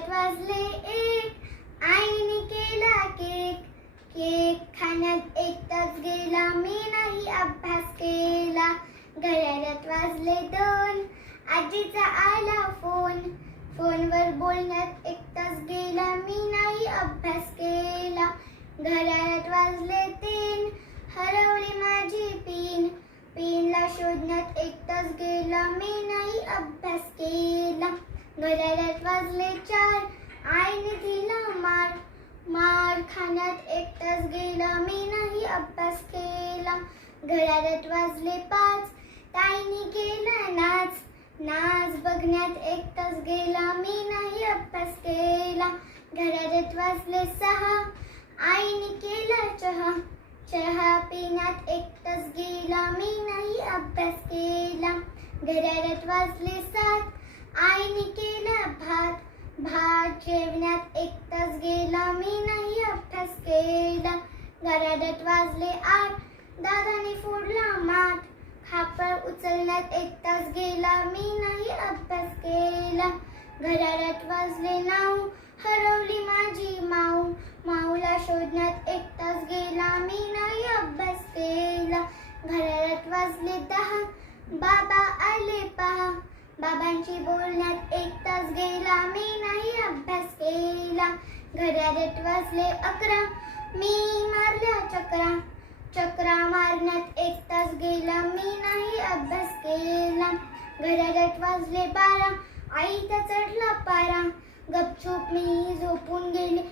घड्याळात वाजले एक आईने केला केक. केक खाण्यात एक तास गेला मी नाही अभ्यास केला. घड्याळ्यात वाजले दोन आजीचा आला फोन. फोनवर बोलण्यात एक तास गेला मी नाही अभ्यास केला. घड्याळ्यात वाजले तीन हरवली माझी पिन. पिनला शोधण्यात एक तास गेला मी नाही अभ्यास केला. घड्याळात वाजले चार. आईने दिला मार. मार खाण्यात एक तास गेला. मी नाही अभ्यास केला. घड्याळात वाजले पाच. ताईने केला नाच. नाच बघण्यात एक तास गेला. मी नाही अभ्यास केला. घड्याळात वाजले सहा. आईने केला चहा. चहा पिण्यात एक तास गेला. मी नाही अभ्यास केला. घड्याळात वाजले सात. आईने केला भात जेवण्यात एक तास गेला मी नाही अभ्यास केला. घड्याळात वाजले आठ दादाने फोडला माठ. खापर उचलण्यात एक तास गेला मी नाही अभ्यास केला. घड्याळात वाजले नाऊ हरवली माझी माऊ. माऊला शोधण्यात एक तास गेला मी नाही अभ्यास केला. घड्याळात वाजले दहा बाबा आले पहा. बाबांची बोलण्यात एक तास गेला मी घड्याळात वाजले अकरा. मी मारल्या चक्रा. चक्रा मारण्यात एक तास गेला. मी नाही अभ्यास केला. घड्याळात वाजले बारा. आईचा चढला पारा. गपचूप मी झोपून गेले.